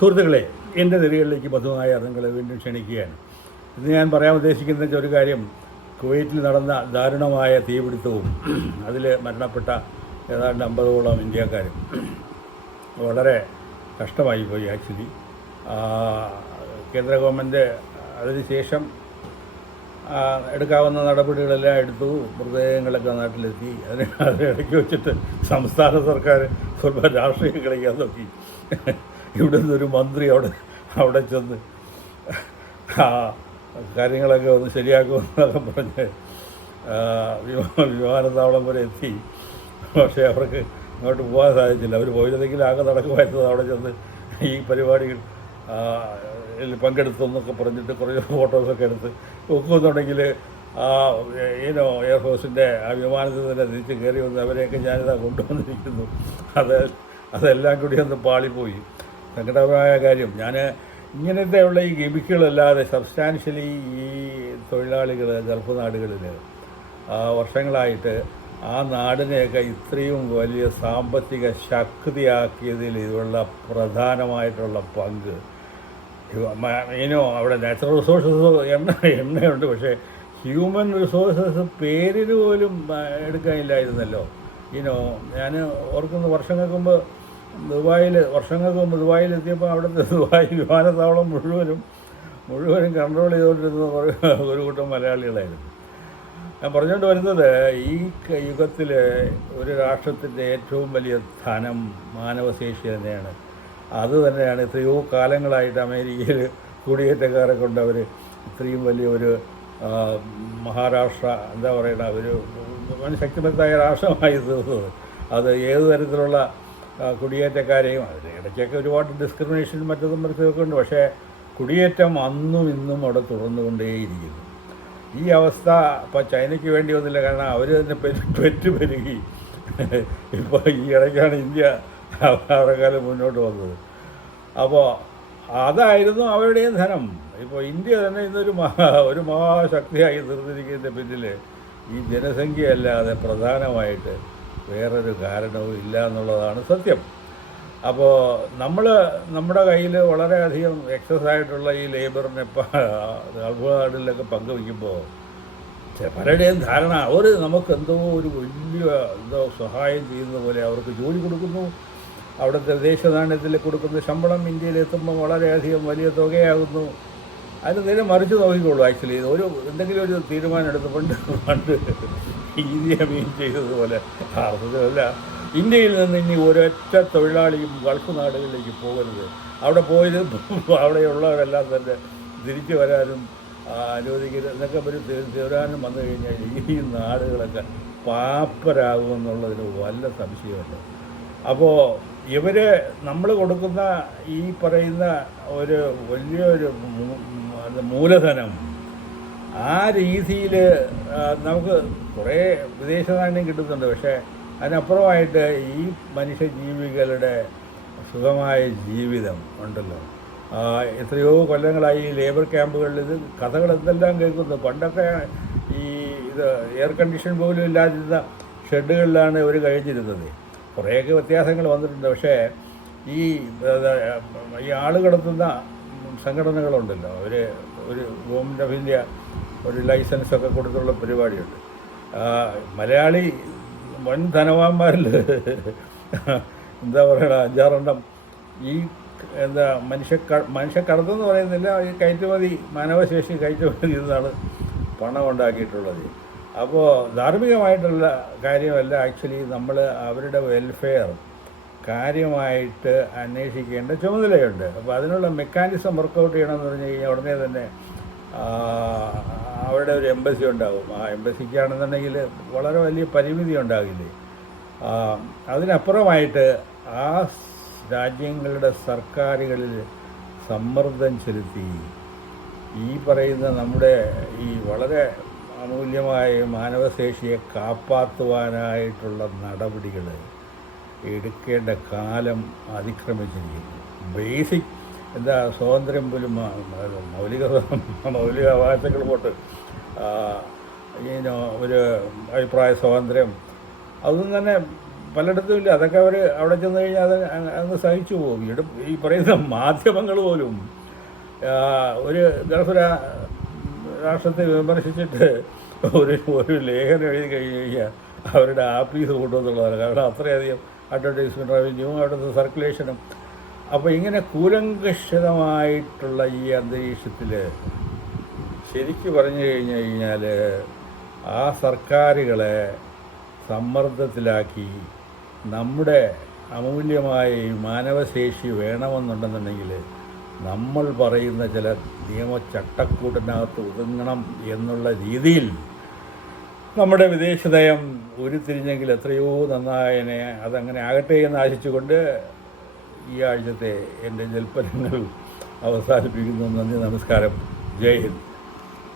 സുഹൃത്തുക്കളെ എന്റെ നിരകളിലേക്ക് മധുമായ നിങ്ങളെ വീണ്ടും ക്ഷണിക്കുകയാണ്. ഇന്ന് ഞാൻ പറയാൻ ഉദ്ദേശിക്കുന്ന ഒരു കാര്യം കുവൈറ്റിൽ നടന്ന ദാരുണമായ തീപിടുത്തവും അതിൽ മരണപ്പെട്ട ഏതാണ്ട് അമ്പതോളം ഇന്ത്യക്കാരും വളരെ കഷ്ടമായി പോയി ആക്ച്വലി. കേന്ദ്ര ഗവൺമെന്റ് അതിനുശേഷം എടുക്കാവുന്ന നടപടികളെല്ലാം എടുത്തു മൃതദേഹങ്ങളൊക്കെ നാട്ടിലെത്തി അതിന് അതിനിടയ്ക്ക് വെച്ചിട്ട് സംസ്ഥാന സർക്കാർ സ്വല്പം രാഷ്ട്രീയം കളിക്കാൻ നോക്കി. ഇവിടെ നിന്നൊരു മന്ത്രി അവിടെ അവിടെ ചെന്ന് ആ കാര്യങ്ങളൊക്കെ ഒന്ന് ശരിയാക്കുമെന്നൊക്കെ പറഞ്ഞ് വിമാനത്താവളം വരെ എത്തി. പക്ഷേ അവർക്ക് അങ്ങോട്ട് പോകാൻ സാധിച്ചില്ല. അവർ പോയിരുന്നെങ്കിൽ ആകെ നടക്കുമായിരുന്നത് അവിടെ ചെന്ന് ഈ പരിപാടിയിൽ പങ്കെടുത്തു എന്നൊക്കെ പറഞ്ഞിട്ട് കുറേ ഫോട്ടോസൊക്കെ എടുത്ത് ഒക്കുന്നുണ്ടെങ്കിൽ ആ ഏനോ എയർഫോഴ്സിന്റെ ആ വിമാനത്തിൽ തന്നെ തിരിച്ച് കയറി വന്ന് അവരെയൊക്കെ ഞാനിതാ കൊണ്ടുവന്നിരിക്കുന്നു. അത് അതെല്ലാം കൂടി ഒന്ന് പാളിപ്പോയി. സങ്കടമായ കാര്യം. ഞാൻ ഇങ്ങനത്തെ ഉള്ള ഈ ഗമിക്കുകളല്ലാതെ സബ്സ്റ്റാൻഷ്യലി ഈ തൊഴിലാളികൾ ഗൾഫ് നാടുകളിൽ വർഷങ്ങളായിട്ട് ആ നാടിനെയൊക്കെ ഇത്രയും വലിയ സാമ്പത്തിക ശക്തിയാക്കിയതിൽ ഇതുള്ള പ്രധാനമായിട്ടുള്ള പങ്ക്. ഇനോ അവിടെ നാച്ചുറൽ റിസോഴ്സസ് എണ്ണ എണ്ണയുണ്ട്. പക്ഷേ ഹ്യൂമൻ റിസോഴ്സസ് പേരിന് പോലും എടുക്കാനില്ലായിരുന്നല്ലോ. ഇനോ ഞാൻ ഓർക്കുന്ന വർഷങ്ങൾക്ക് മുമ്പ് ദുബായിൽ വർഷങ്ങൾക്ക് മുമ്പ് ദുബായിൽ എത്തിയപ്പോൾ അവിടുത്തെ ദുബായ് വിമാനത്താവളം മുഴുവനും മുഴുവനും കൺട്രോൾ ചെയ്തുകൊണ്ടിരുന്ന ഒരു- കൂട്ടം മലയാളികളായിരുന്നു. ഞാൻ പറഞ്ഞുകൊണ്ട് വരുന്നത് ഈ യുഗത്തിൽ ഒരു രാഷ്ട്രത്തിന്റെ ഏറ്റവും വലിയ ധനം മാനവശേഷി തന്നെയാണ്. അത് തന്നെയാണ് എത്രയോ കാലങ്ങളായിട്ട് അമേരിക്കയിൽ കുടിയേറ്റക്കാരെ കൊണ്ട് അവർ ഇത്രയും വലിയ ഒരു മഹാരാഷ്ട്ര എന്താ പറയുക ഒരു ശക്തിമത്തായ രാഷ്ട്രമായി തീർന്നത് അത് ഏത് തരത്തിലുള്ള കുടിയേറ്റക്കാരെയും അതിന് ഇടയ്ക്കൊക്കെ ഒരുപാട് ഡിസ്ക്രിമിനേഷൻ മറ്റതും മറ്റൊക്കെ ഉണ്ട്. പക്ഷേ കുടിയേറ്റം അന്നും ഇന്നും അവിടെ തുടർന്നുകൊണ്ടേയിരിക്കുന്നു. ഈ അവസ്ഥ ഇപ്പോൾ ചൈനയ്ക്ക് വേണ്ടി വന്നില്ല. കാരണം അവർ തന്നെ പെറ്റു പെരുകി ഇപ്പോൾ ഈ ഇടയ്ക്കാണ് ഇന്ത്യ അവരെക്കാലം മുന്നോട്ട് വന്നത്. അപ്പോൾ അതായിരുന്നു അവരുടെയും ധനം. ഇപ്പോൾ ഇന്ത്യ തന്നെ ഇന്നൊരു മഹാ ഒരു മഹാശക്തിയായി തീർന്നിരിക്കുന്നതിന്റെ പിന്നിൽ ഈ ജനസംഖ്യയല്ലാതെ പ്രധാനമായിട്ട് വേറൊരു കാരണവും ഇല്ല എന്നുള്ളതാണ് സത്യം. അപ്പോൾ നമ്മൾ നമ്മുടെ കയ്യിൽ വളരെയധികം എക്സസ് ആയിട്ടുള്ള ഈ ലേബറിനെ നാടിലൊക്കെ പങ്കുവയ്ക്കുമ്പോൾ പലരുടെയും ധാരണ അവർ നമുക്ക് എന്തോ ഒരു വലിയ എന്തോ സഹായം ചെയ്യുന്ന പോലെ അവർക്ക് ജോലി കൊടുക്കുന്നു. അവിടുത്തെ ദേശനാണ്യത്തിൽ കൊടുക്കുന്ന ശമ്പളം ഇന്ത്യയിലെത്തുമ്പോൾ വളരെയധികം വലിയ തുകയാകുന്നു. അതിന് നേരെ മറിച്ച് നോക്കിക്കോളൂ ആക്ച്വലി ഒരു എന്തെങ്കിലും ഒരു തീരുമാനം എടുത്തുകൊണ്ട് പണ്ട് ഇന്ത്യ മീൻ ചെയ്തതുപോലെ അർത്ഥത്തിലല്ല ഇന്ത്യയിൽ നിന്ന് ഇനി ഒരൊറ്റ തൊഴിലാളിയും ഗൾഫ് നാടുകളിലേക്ക് പോകരുത്. അവിടെ പോയത് അവിടെയുള്ളവരെല്ലാം തന്നെ തിരിച്ചു വരാനും അനുവദിക്കരുത് എന്നൊക്കെ ഒരു തീരാനും വന്നു കഴിഞ്ഞാൽ ഈ നാടുകളൊക്കെ പാപ്പരാകുമെന്നുള്ളതിന് വല്ല സംശയമുണ്ട്. അപ്പോൾ ഇവർ നമ്മൾ കൊടുക്കുന്ന ഈ പറയുന്ന ഒരു വലിയൊരു മൂലധനം. ആ രീതിയിൽ നമുക്ക് കുറേ വിദേശ നാണ്യം കിട്ടുന്നുണ്ട്. പക്ഷേ അതിനപ്പുറമായിട്ട് ഈ മനുഷ്യജീവികളുടെ സുഖമായ ജീവിതം ഉണ്ടല്ലോ. എത്രയോ കൊല്ലങ്ങളായി ലേബർ ക്യാമ്പുകളിൽ ഇത് കഥകൾ എന്തെല്ലാം കേൾക്കുന്നു. പണ്ടൊക്കെ ഈ ഇത് എയർ കണ്ടീഷൻ പോലും ഇല്ലാതിരുന്ന ഷെഡുകളിലാണ് ഇവർ കഴിഞ്ഞിരുന്നത്. കുറേയൊക്കെ വ്യത്യാസങ്ങൾ വന്നിട്ടുണ്ട്. പക്ഷേ ഈ ഈ ആൾ കടത്തുന്ന സംഘടനകളുണ്ടല്ലോ. അവർ ഒരു ഗവൺമെന്റ് ഓഫ് ഇന്ത്യ ഒരു ലൈസൻസ് ഒക്കെ കൊടുത്തുള്ള പരിപാടിയുണ്ട്. മലയാളി വൻ ധനവാന്മാരിൽ എന്താ പറയണ അഞ്ചാറെണ്ണം ഈ എന്താ മനുഷ്യ മനുഷ്യ കടത്തെന്ന് പറയുന്നില്ല ഈ കയറ്റുമതി മാനവശേഷി കയറ്റുമതി നിന്നാണ് പണം ഉണ്ടാക്കിയിട്ടുള്ളത്. അപ്പോൾ ധാർമ്മികമായിട്ടുള്ള കാര്യമല്ല ആക്ച്വലി നമ്മൾ അവരുടെ വെൽഫെയർ കാര്യമായിട്ട് അന്വേഷിക്കേണ്ട ചുമതലയുണ്ട്. അപ്പോൾ അതിനുള്ള മെക്കാനിസം വർക്കൗട്ട് ചെയ്യണമെന്ന് പറഞ്ഞു കഴിഞ്ഞാൽ ഉടനെ തന്നെ അവിടെ ഒരു എംബസി ഉണ്ടാകും ആ എംബസിക്കാണെന്നുണ്ടെങ്കിൽ വളരെ വലിയ പരിമിതി ഉണ്ടാകില്ലേ? അതിനപ്പുറമായിട്ട് ആ രാജ്യങ്ങളുടെ സർക്കാരുകളിൽ സമ്മർദ്ദം ചെലുത്തി ഈ പറയുന്ന നമ്മുടെ ഈ വളരെ അമൂല്യമായ മാനവശേഷിയെ കാപ്പാത്തുവാനായിട്ടുള്ള നടപടികൾ എടുക്കേണ്ട കാലം അതിക്രമിച്ചിരിക്കുന്നു. ബേസിക് എന്താ സ്വാതന്ത്ര്യം പോലും മൗലിക മൗലിക അവകാശങ്ങൾ പോട്ട് ഒരു അഭിപ്രായ സ്വാതന്ത്ര്യം. അതൊന്നും തന്നെ പലയിടത്തും ഇല്ല. അതൊക്കെ അവർ അവിടെ ചെന്ന് കഴിഞ്ഞാൽ അത് അങ്ങ് സഹിച്ചു പോകും. ഇവിടെ ഈ പറയുന്ന മാധ്യമങ്ങൾ പോലും ഒരു ഗൾഫ് രാഷ്ട്രത്തെ വിമർശിച്ചിട്ട് ഒരു ഒരു ലേഖനം എഴുതി കഴിഞ്ഞ് കഴിഞ്ഞാൽ അവരുടെ ആപ്പീസ് കൊണ്ടുവന്നുള്ളതാണ്. കാരണം അത്രയധികം അഡ്വർടൈസ്മെന്റ് റവന്യൂ അവിടുത്തെ സർക്കുലേഷനും അപ്പോൾ ഇങ്ങനെ കൂലങ്കഷിതമായിട്ടുള്ള ഈ അന്തരീക്ഷത്തിൽ ശരിക്ക് പറഞ്ഞു കഴിഞ്ഞു കഴിഞ്ഞാൽ ആ സർക്കാരുകളെ സമ്മർദ്ദത്തിലാക്കി നമ്മുടെ അമൂല്യമായ മാനവശേഷി വേണമെന്നുണ്ടെന്നുണ്ടെങ്കിൽ നമ്മൾ പറയുന്ന ചില നിയമ ചട്ടക്കൂട്ടിനകത്ത് ഒതുങ്ങണം എന്നുള്ള രീതിയിൽ നമ്മുടെ വിദേശ നയം ഉരുത്തിരിഞ്ഞെങ്കിൽ എത്രയോ നന്നായനെ അതങ്ങനെ ആകട്ടെ എന്ന് ആശിച്ചുകൊണ്ട് ഈ ആഴ്ചത്തെ എന്റെ ജൽപ്പനങ്ങൾ അവസാനിപ്പിക്കുന്നു. നന്ദി നമസ്കാരം. ജയ് ഹിന്ദ്.